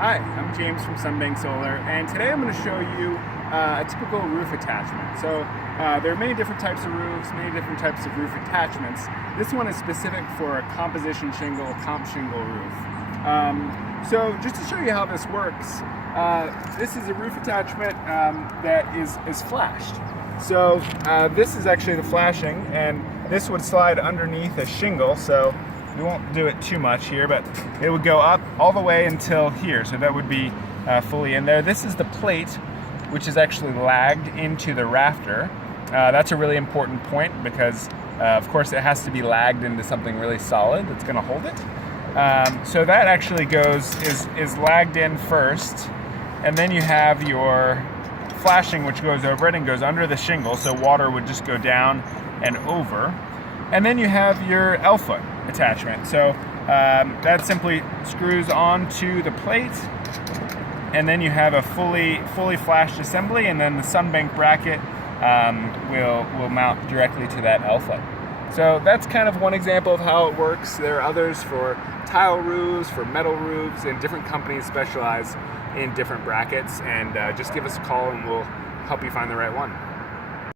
Hi, I'm James from Sunbank Solar, and today I'm going to show you a typical roof attachment. So there are many different types of roofs, many different types of roof attachments. This one is specific for a composition shingle, comp shingle roof. So just to show you how this works, this is a roof attachment that is flashed. So this is actually the flashing, and this would slide underneath a shingle. So we won't do it too much here, but it would go up all the way until here. So that would be fully in there. This is the plate, which is actually lagged into the rafter. That's a really important point because, of course, it has to be lagged into something really solid that's going to hold it. So that actually is lagged in first, and then you have your flashing, which goes over it and goes under the shingle, so water would just go down and over. And then you have your L-foot attachment. So that simply screws onto the plate, and then you have a fully flashed assembly, and then the Sunbank bracket will mount directly to that L-foot. So that's kind of one example of how it works. There are others for tile roofs, for metal roofs, and different companies specialize in different brackets. And just give us a call and we'll help you find the right one.